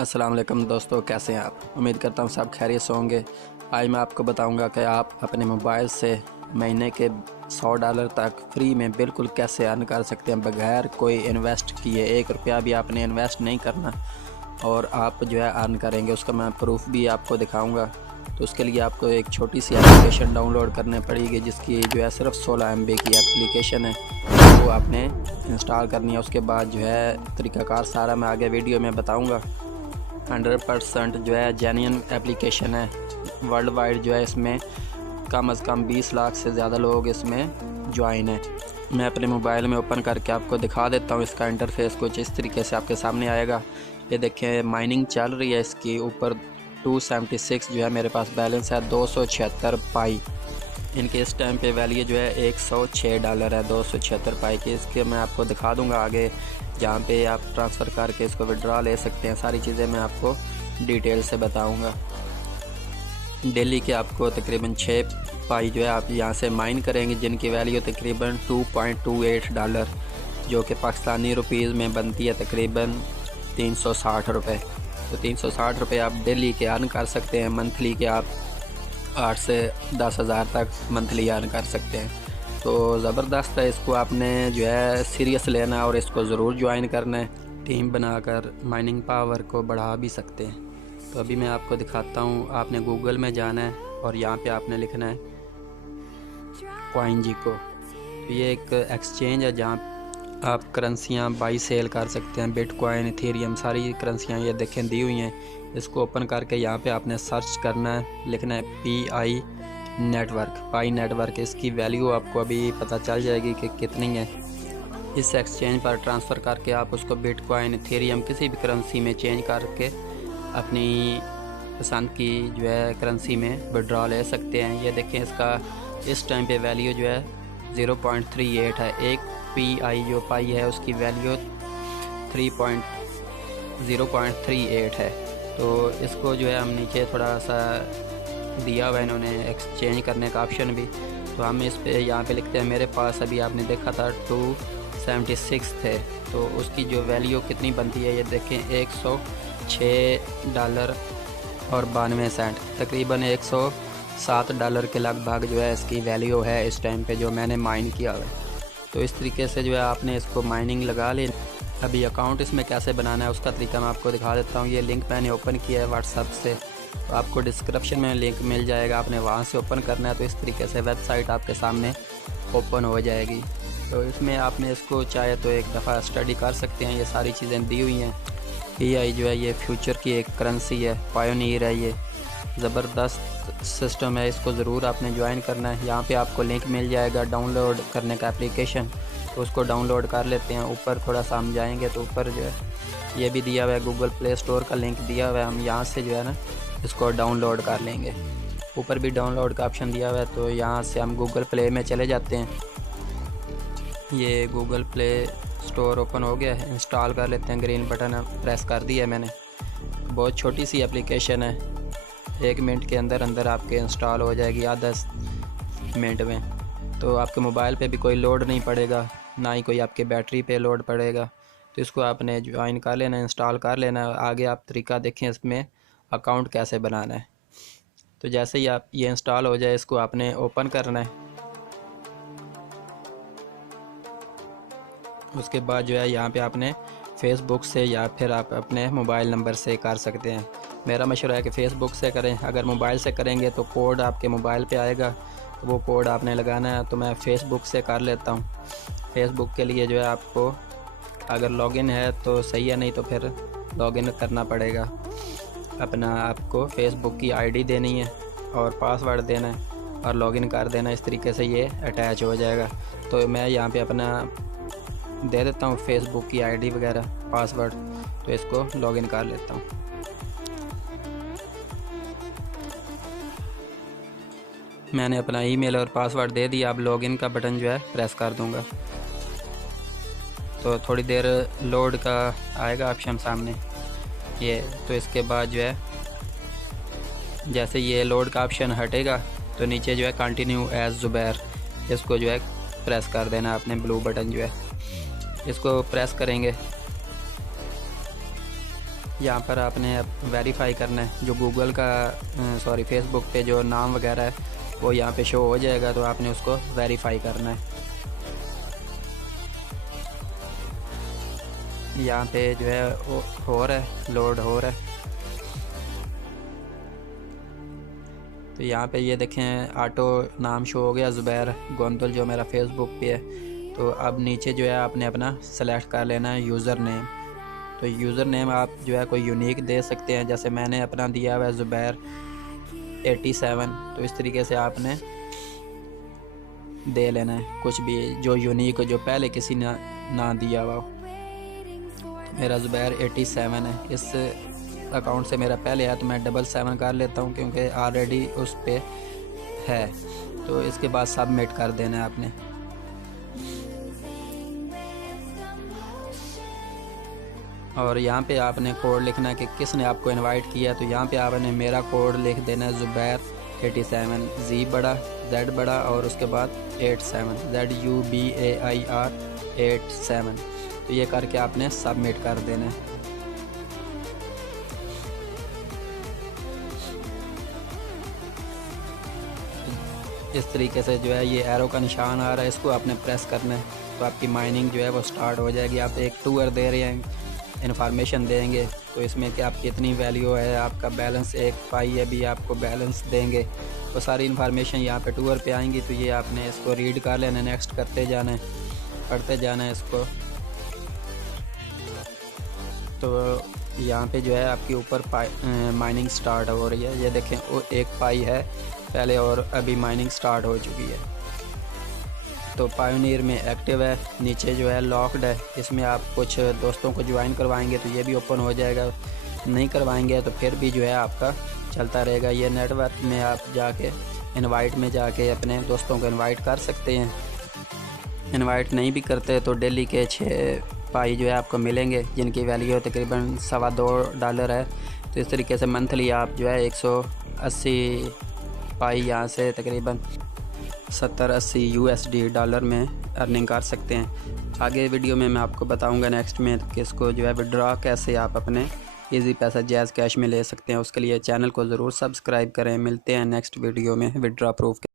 अस्सलाम वालेकुम दोस्तों, कैसे हैं आप। उम्मीद करता हूँ सब खैरियत से होंगे। आज मैं आपको बताऊंगा कि आप अपने मोबाइल से महीने के $100 तक फ्री में बिल्कुल कैसे अर्न कर सकते हैं बगैर कोई इन्वेस्ट किए। 1 रुपया भी आपने इन्वेस्ट नहीं करना और आप जो है अर्न करेंगे। उसका मैं प्रूफ भी आपको दिखाऊंगा। तो उसके लिए आपको एक छोटी सी एप्लीकेशन डाउनलोड करनी पड़ेगी, जिसकी जो है सिर्फ 16 MB की एप्लीकेशन है, वो आपने इंस्टॉल करनी है। उसके बाद जो है तरीक़ाकार सारा मैं आगे वीडियो में बताऊँगा। 100% जो है जेन्युइन एप्लीकेशन है। वर्ल्ड वाइड जो है इसमें कम से कम 20 लाख से ज़्यादा लोग इसमें ज्वाइन हैं। मैं अपने मोबाइल में ओपन करके आपको दिखा देता हूँ। इसका इंटरफेस कुछ इस तरीके से आपके सामने आएगा। ये देखें, माइनिंग चल रही है इसकी ऊपर। 276 जो है मेरे पास बैलेंस है। 276 पाई इनके इस टाइम पे वैल्यू जो है $106 है। 276 पाई की इसके मैं आपको दिखा दूंगा आगे, जहाँ पे आप ट्रांसफ़र करके इसको विड्रॉ ले सकते हैं। सारी चीज़ें मैं आपको डिटेल से बताऊंगा। डेली के आपको तकरीबन 6 पाई जो है आप यहाँ से माइन करेंगे, जिनकी वैल्यू तकरीबन $2.28, जो कि पाकिस्तानी रुपीज़ में बनती है तकरीबन 360 रुपये। तो 360 रुपये आप डेली के अर्न कर सकते हैं। मंथली के आप 8 से 10 हज़ार तक मंथली अर्न कर सकते हैं। तो ज़बरदस्त है। इसको आपने जो है सीरियस लेना है और इसको ज़रूर ज्वाइन करना है। टीम बनाकर माइनिंग पावर को बढ़ा भी सकते हैं। तो अभी मैं आपको दिखाता हूँ। आपने गूगल में जाना है और यहाँ पे आपने लिखना है CoinGecko। तो ये एक एक्सचेंज है जहाँ आप करेंसियाँ बाई सेल कर सकते हैं। बिटकॉइन, इथेरियम, सारी करेंसियाँ ये देखें दी हुई हैं। इसको ओपन करके यहाँ पे आपने सर्च करना है, लिखना है PI नेटवर्क। इसकी वैल्यू आपको अभी पता चल जाएगी कि कितनी है। इस एक्सचेंज पर ट्रांसफ़र करके आप उसको बिटकॉइन, इथेरियम किसी भी करेंसी में चेंज करके अपनी पसंद की जो है करेंसी में विड्रॉ ले सकते हैं। ये देखें, इसका इस टाइम पे वैल्यू जो है 0.38 है। एक PI जो पाई है उसकी वैल्यू 0.38 है। तो इसको जो है हम नीचे थोड़ा सा दिया हुआ है इन्होंने एक्सचेंज करने का ऑप्शन भी। तो हम इस पे यहाँ पे लिखते हैं। मेरे पास अभी आपने देखा था 276 थे, तो उसकी जो वैल्यू कितनी बनती है ये देखें, $106 और 92 सेंट, तकरीबन $107 के लगभग जो है इसकी वैल्यू है इस टाइम पे जो मैंने माइन किया है। तो इस तरीके से जो है आपने इसको माइनिंग लगा ली। अभी अकाउंट इसमें कैसे बनाना है उसका तरीका मैं आपको दिखा देता हूँ। ये लिंक मैंने ओपन किया है व्हाट्सएप से, तो आपको डिस्क्रिप्शन में लिंक मिल जाएगा। आपने वहाँ से ओपन करना है। तो इस तरीके से वेबसाइट आपके सामने ओपन हो जाएगी। तो इसमें आपने इसको चाहे तो एक दफ़ा स्टडी कर सकते हैं। ये सारी चीज़ें दी हुई हैं। PI जो है ये फ्यूचर की एक करेंसी है, पायोनियर है। ये ज़बरदस्त सिस्टम है, इसको ज़रूर आपने ज्वाइन करना है। यहाँ पे आपको लिंक मिल जाएगा डाउनलोड करने का एप्लीकेशन, तो उसको डाउनलोड कर लेते हैं। ऊपर थोड़ा सा हम जाएंगे तो ऊपर जो है ये भी दिया हुआ है, गूगल प्ले स्टोर का लिंक दिया हुआ है। हम यहाँ से जो है ना इसको डाउनलोड कर लेंगे। ऊपर भी डाउनलोड का ऑप्शन दिया हुआ है। तो यहाँ से हम गूगल प्ले में चले जाते हैं। ये गूगल प्ले स्टोर ओपन हो गया है। इंस्टॉल कर लेते हैं। ग्रीन बटन प्रेस कर दिया है मैंने। बहुत छोटी सी एप्लीकेशन है, 1 मिनट के अंदर आपके इंस्टॉल हो जाएगी या 10 मिनट में। तो आपके मोबाइल पे भी कोई लोड नहीं पड़ेगा, ना ही कोई आपके बैटरी पे लोड पड़ेगा। तो इसको आपने ज्वाइन कर लेना, इंस्टॉल कर लेना। आगे आप तरीका देखें इसमें अकाउंट कैसे बनाना है। तो जैसे ही आप ये इंस्टॉल हो जाए इसको आपने ओपन करना है। उसके बाद जो है यहाँ पे आपने फ़ेसबुक से या फिर आप अपने मोबाइल नंबर से कर सकते हैं। मेरा मशवरा है कि फ़ेसबुक से करें। अगर मोबाइल से करेंगे तो कोड आपके मोबाइल पे आएगा, तो वो कोड आपने लगाना है। तो मैं फ़ेसबुक से कर लेता हूँ। फ़ेसबुक के लिए जो है आपको अगर लॉगिन है तो सही है, नहीं तो फिर लॉगिन करना पड़ेगा। अपना आपको फ़ेसबुक की ID देनी है और पासवर्ड देना है और लॉगिन कर देना। इस तरीके से ये अटैच हो जाएगा। तो मैं यहाँ पे अपना दे देता हूँ फ़ेसबुक की ID वगैरह, पासवर्ड। तो इसको लॉगिन कर लेता हूँ। मैंने अपना ईमेल और पासवर्ड दे दिया। अब लॉगिन का बटन जो है प्रेस कर दूँगा। तो थोड़ी देर लोड का आएगा ऑप्शन सामने ये। तो इसके बाद जो है जैसे ये लोड का ऑप्शन हटेगा तो नीचे जो है कंटिन्यू एज ज़ुबैर, इसको जो है प्रेस कर देना आपने। ब्लू बटन जो है इसको प्रेस करेंगे यहाँ पर आपने वेरीफाई करना है, जो गूगल का फेसबुक पे जो नाम वगैरह है वो यहाँ पे शो हो जाएगा, तो आपने उसको वेरीफाई करना है। यहाँ पे जो है वो हो रहा है, लोड हो रहा है। तो यहाँ पे ये देखें ऑटो नाम शो हो गया, ज़ुबैर गोंदल, जो मेरा फेसबुक पे है। तो अब नीचे जो है आपने अपना सेलेक्ट कर लेना है यूज़र नेम। तो यूज़र नेम आप जो है कोई यूनिक दे सकते हैं, जैसे मैंने अपना दिया हुआ है ज़ुबैर 87। तो इस तरीके से आपने दे लेना है कुछ भी जो यूनिक हो, जो पहले किसी ने ना दिया हुआ हो। मेरा ज़ुबैर 87 है, इस अकाउंट से मेरा पहले है, तो मैं 77 कर लेता हूँ क्योंकि ऑलरेडी उस पर है। तो इसके बाद सबमिट कर देना है आपने। और यहाँ पे आपने कोड लिखना है कि किसने आपको इनवाइट किया। तो यहाँ पे आपने मेरा कोड लिख देना है ज़ुबैर 87, Z बड़ा, Z बड़ा और उसके बाद 87, ZUBAIR 87। तो ये करके आपने सबमिट कर देना है। इस तरीके से जो है ये एरो का निशान आ रहा है, इसको आपने प्रेस करना है, तो आपकी माइनिंग जो है वो स्टार्ट हो जाएगी। आप एक टूर दे रहे हैं, इन्फॉर्मेशन देंगे, तो इसमें कि आपकी इतनी वैल्यू है, आपका बैलेंस 1 पाई अभी आपको बैलेंस देंगे, तो सारी इन्फॉर्मेशन यहाँ पे टूर पे आएंगी। तो ये आपने इसको रीड कर लेना, नेक्स्ट करते जाना है, पढ़ते जाना है इसको। तो यहाँ पे जो है आपके ऊपर माइनिंग स्टार्ट हो रही है, ये देखें वो 1 पाई है पहले और अभी माइनिंग स्टार्ट हो चुकी है। तो पायोनियर में एक्टिव है, नीचे जो है लॉक्ड है, इसमें आप कुछ दोस्तों को ज्वाइन करवाएंगे तो ये भी ओपन हो जाएगा, नहीं करवाएंगे तो फिर भी जो है आपका चलता रहेगा। ये नेटवर्क में आप जाके इनवाइट में जाके अपने दोस्तों को इनवाइट कर सकते हैं। इनवाइट नहीं भी करते तो डेली के 6 पाई जो है आपको मिलेंगे, जिनकी वैल्यू तकरीबन $2.25 है। तो इस तरीके से मंथली आप जो है 180 पाई यहाँ से तकरीबन 70-80 USD डॉलर में अर्निंग कर सकते हैं। आगे वीडियो में मैं आपको बताऊंगा नेक्स्ट में कि इसको जो है विड्रॉ कैसे आप अपने इजी पैसा जैज़ कैश में ले सकते हैं। उसके लिए चैनल को ज़रूर सब्सक्राइब करें। मिलते हैं नेक्स्ट वीडियो में विड्रॉ प्रूफ।